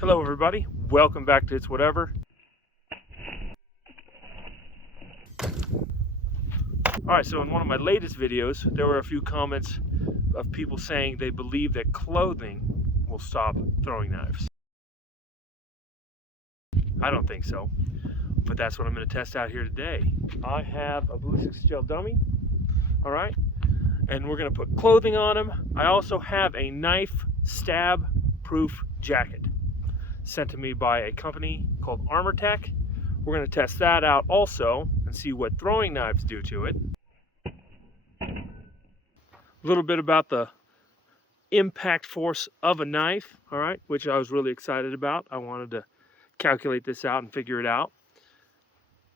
Hello everybody, welcome back to It's Whatever. Alright, so in one of my latest videos, there were a few comments of people saying they believe that clothing will stop throwing knives. I don't think so, but that's what I'm going to test out here today. I have a ballistics gel dummy, alright, and we're going to put clothing on him. I also have a knife stab proof jacket sent to me by a company called Armor Tech. We're going to test that out also and see what throwing knives do to it. A little bit about the impact force of a knife, all right, which I was really excited about. I wanted to calculate this out and figure it out.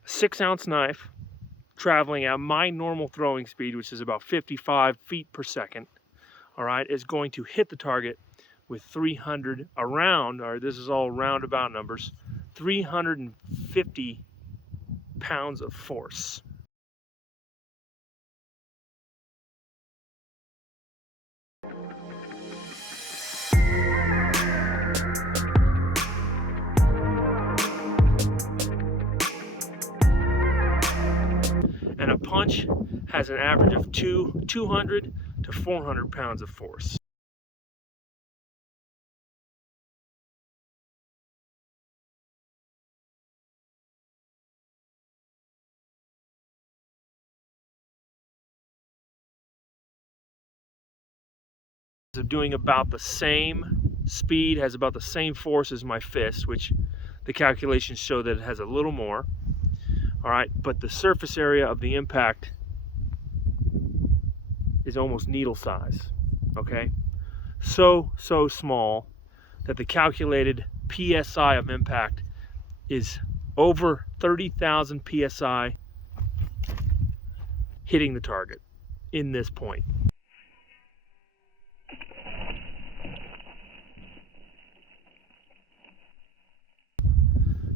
A 6-ounce knife traveling at my normal throwing speed, which is about 55 feet per second, all right, is going to hit the target with 300 around, or this is all roundabout numbers, 350 pounds of force. And a punch has an average of 200 to 400 pounds of force. So doing about the same speed, has about the same force as my fist, which the calculations show that it has a little more. All right, but the surface area of the impact is almost needle size, okay? So small that the calculated PSI of impact is over 30,000 PSI hitting the target in this point.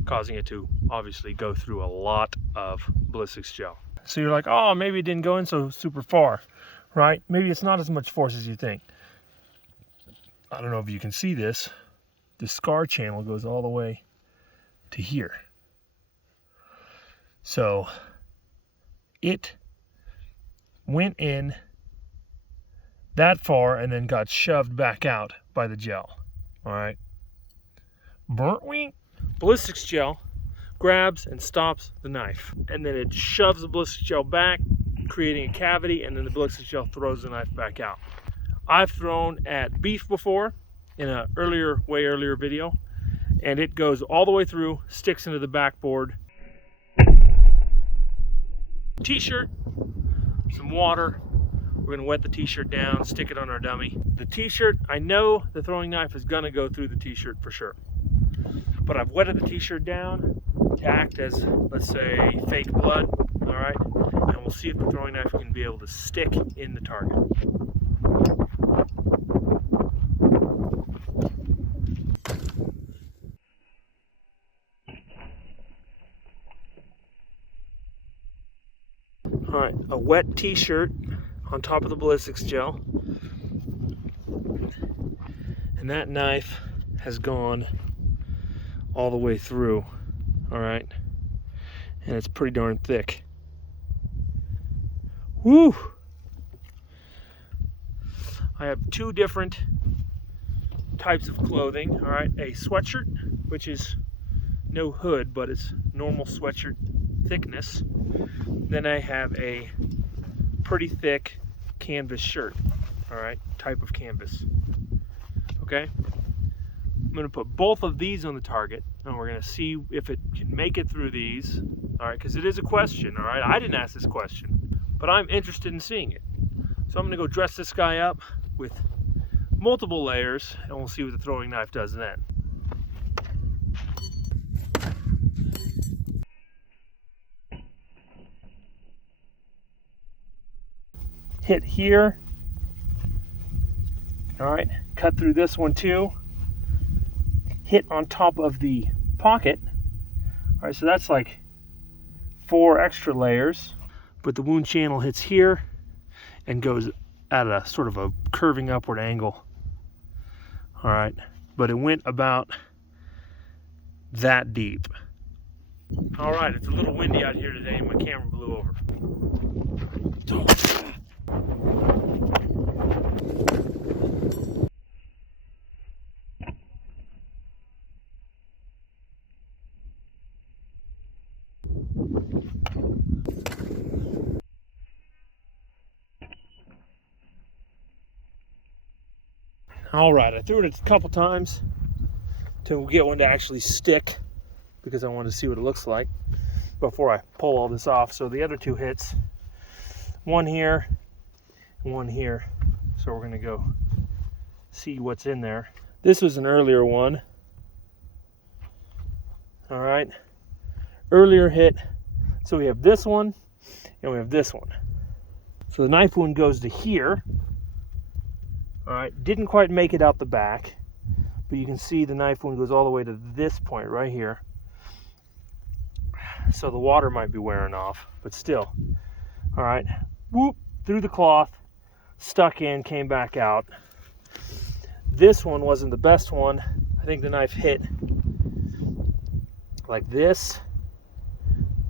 Causing it to obviously go through a lot of ballistics gel. So you're like, oh, maybe it didn't go in so super far, right? Maybe it's not as much force as you think. I don't know if you can see this. The scar channel goes all the way to here. So it went in that far and then got shoved back out by the gel. All right. Burnt wing. Ballistics gel grabs and stops the knife, and then it shoves the ballistics gel back, creating a cavity, and then the ballistics gel throws the knife back out. I've thrown at beef before in a way earlier video, and it goes all the way through, sticks into the backboard. T-shirt, some water. We're gonna wet the t-shirt down, stick it on our dummy. The t-shirt, I know the throwing knife is gonna go through the t-shirt for sure. But I've wetted the t-shirt down to act as, let's say, fake blood, all right? And we'll see if the throwing knife can be able to stick in the target. All right, a wet t-shirt on top of the ballistics gel. And that knife has gone all the way through, all right, and it's pretty darn thick. Woo! I have two different types of clothing, all right, a sweatshirt, which is no hood, but it's normal sweatshirt thickness. Then I have a pretty thick canvas shirt, all right, type of canvas, okay? I'm going to put both of these on the target, and we're going to see if it can make it through these, all right, because it is a question, all right? I didn't ask this question, but I'm interested in seeing it. So I'm going to go dress this guy up with multiple layers, and we'll see what the throwing knife does then. Hit here, all right, cut through this one too. Hit on top of the pocket. All right, so that's like 4 extra layers, but the wound channel hits here and goes at a sort of a curving upward angle. All right, but it went about that deep. All right, it's a little windy out here today and my camera blew over. All right, I threw it a couple times to get one to actually stick because I wanted to see what it looks like before I pull all this off. So the other two hits, one here, one here. So we're gonna go see what's in there. This was an earlier one. All right, earlier hit. So we have this one and we have this one. So the knife wound goes to here. All right, didn't quite make it out the back, but you can see the knife wound goes all the way to this point right here. So the water might be wearing off, but still. All right, whoop, through the cloth, stuck in, came back out. This one wasn't the best one. I think the knife hit like this,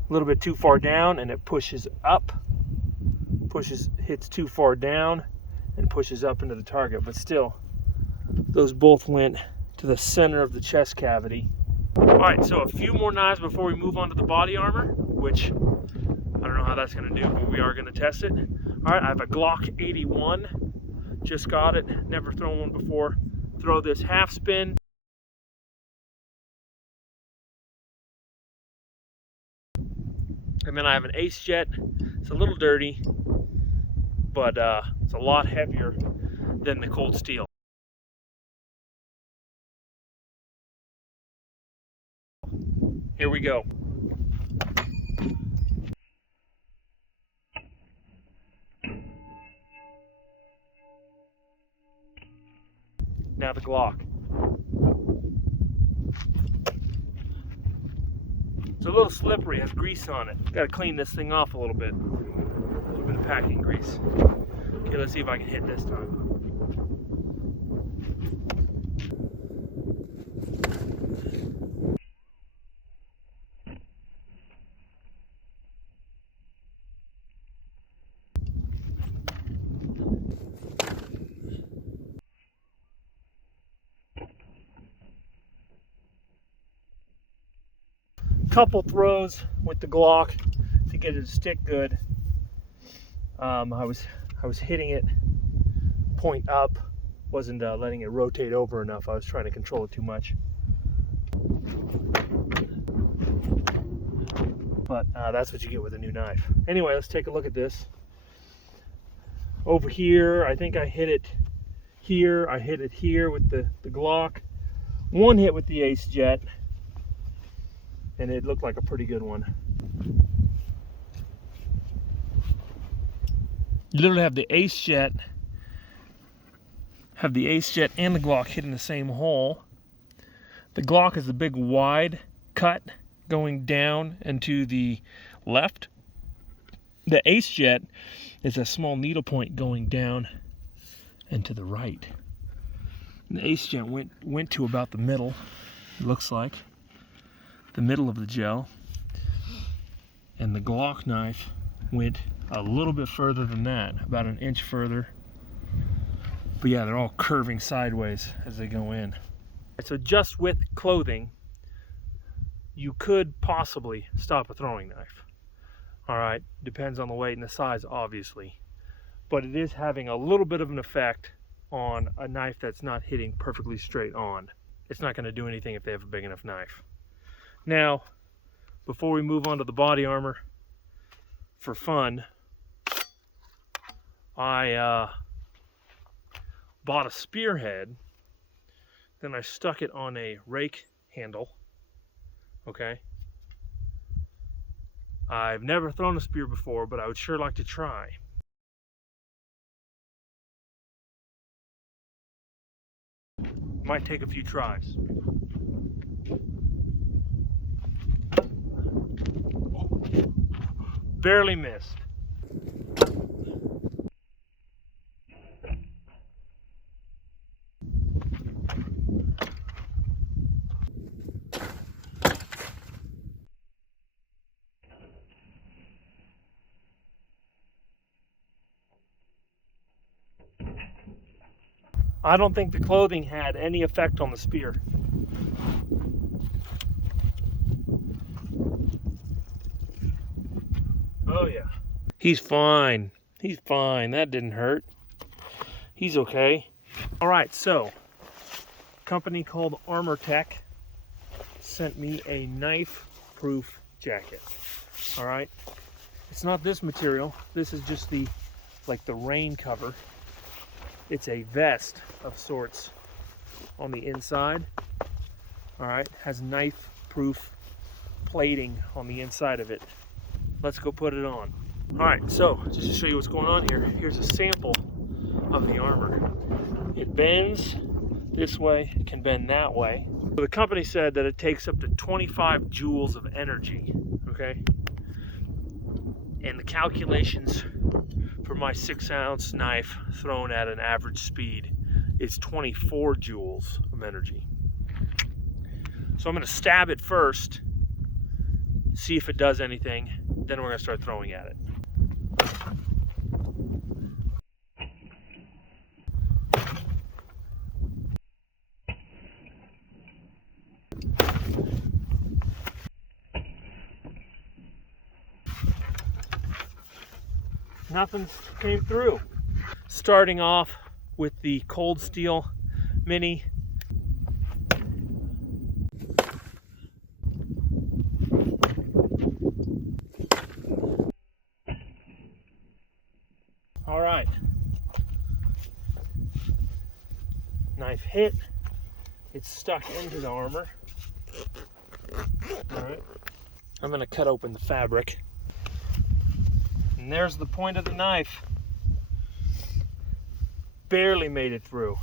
a little bit too far down, and it pushes up, hits too far down, and pushes up into the target. But still, those both went to the center of the chest cavity. All right, so a few more knives before we move on to the body armor, which I don't know how that's gonna do, but we are gonna test it. All right, I have a Glock 81, just got it, never thrown one before. Throw this half spin. And then I have an Ace Jet. It's a little dirty, but it's a lot heavier than the Cold Steel. Here we go. Now the Glock. It's a little slippery, has grease on it. Gotta clean this thing off a little bit. A little bit of packing grease. Okay, let's see if I can hit this time. Couple throws with the Glock to get it to stick good. I was hitting it point up, wasn't letting it rotate over enough. I was trying to control it too much. But that's what you get with a new knife. Anyway, let's take a look at this. Over here, I think I hit it here. I hit it here with the Glock. One hit with the Ace Jet, and it looked like a pretty good one. You literally have the Ace Jet and the Glock hitting the same hole. The Glock is a big wide cut going down and to the left. The Ace Jet is a small needle point going down and to the right. And the Ace Jet went to about the middle, it looks like. The middle of the gel, and the Glock knife went a little bit further than that, about an inch further. But yeah, they're all curving sideways as they go in. So just with clothing, you could possibly stop a throwing knife. All right, depends on the weight and the size, obviously, but it is having a little bit of an effect on a knife that's not hitting perfectly straight on. It's not going to do anything if they have a big enough knife. Now, before we move on to the body armor, for fun, I bought a spearhead, then I stuck it on a rake handle, okay? I've never thrown a spear before, but I would sure like to try. Might take a few tries. Barely missed. I don't think the clothing had any effect on the spear. Oh yeah. He's fine. He's fine. That didn't hurt. He's okay. All right, so a company called Armor Tech sent me a knife-proof jacket. All right. It's not this material. This is just the rain cover. It's a vest of sorts on the inside. All right, has knife-proof plating on the inside of it. Let's go put it on. All right, so just to show you what's going on here, here's a sample of the armor. It bends this way, it can bend that way. So the company said that it takes up to 25 joules of energy, okay? And the calculations for my 6-ounce knife thrown at an average speed is 24 joules of energy. So I'm gonna stab it first, see if it does anything, then we're gonna start throwing at it. Nothing came through. Starting off with the Cold Steel Mini. All right. Knife hit. It's stuck into the armor. All right. I'm gonna cut open the fabric. And there's the point of the knife. Barely made it through.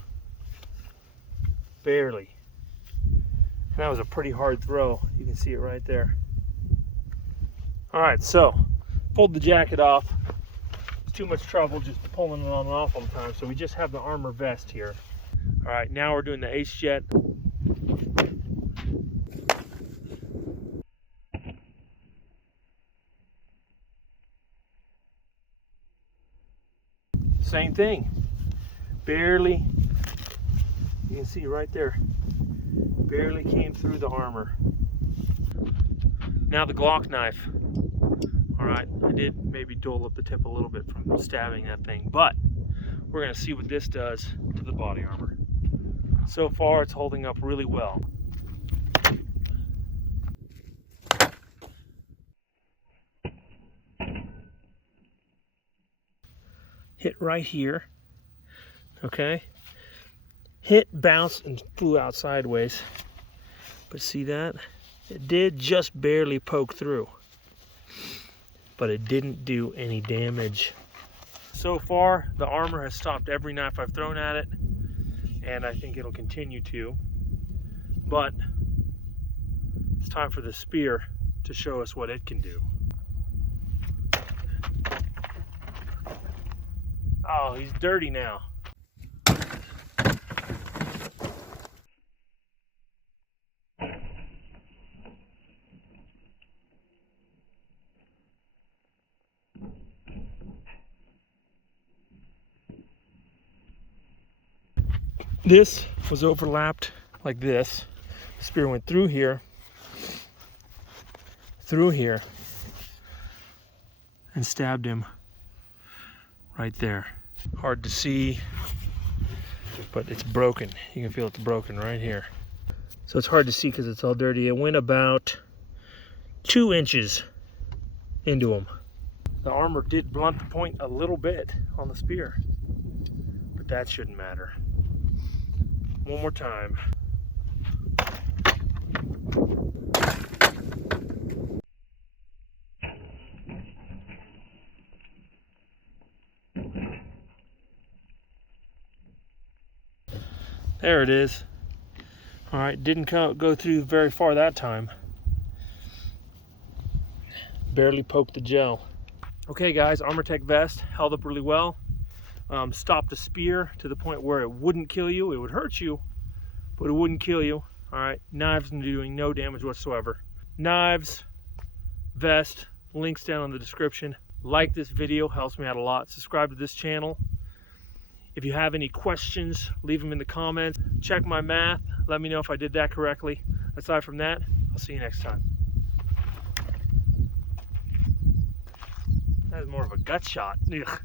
Barely. And that was a pretty hard throw. You can see it right there. All right, so pulled the jacket off. It's too much trouble just pulling it on and off all the time. So we just have the armor vest here. All right, now we're doing the Ace Jet. Same thing. Barely, you can see right there, barely came through the armor. Now the Glock knife. All right, I did maybe dull up the tip a little bit from stabbing that thing, but we're gonna see what this does to the body armor. So far, it's holding up really well. Hit right here, okay? Hit, bounced, and flew out sideways. But see that? It did just barely poke through. But it didn't do any damage. So far, the armor has stopped every knife I've thrown at it. And I think it'll continue to. But it's time for the spear to show us what it can do. Oh, he's dirty now. This was overlapped like this. The spear went through here, and stabbed him right there. Hard to see, but it's broken. You can feel it's broken right here. So it's hard to see because it's all dirty. It went about 2 inches into him. The armor did blunt the point a little bit on the spear, but that shouldn't matter. One more time. There it is. All right, didn't go through very far that time. Barely poked the gel. Okay guys, Armor Tech vest held up really well. Stopped the spear to the point where it wouldn't kill you. It would hurt you, but it wouldn't kill you. All right, knives doing no damage whatsoever. Knives, vest, links down in the description. Like this video, helps me out a lot. Subscribe to this channel. If you have any questions, leave them in the comments. Check my math. Let me know if I did that correctly. Aside from that, I'll see you next time. That was more of a gut shot. Ugh.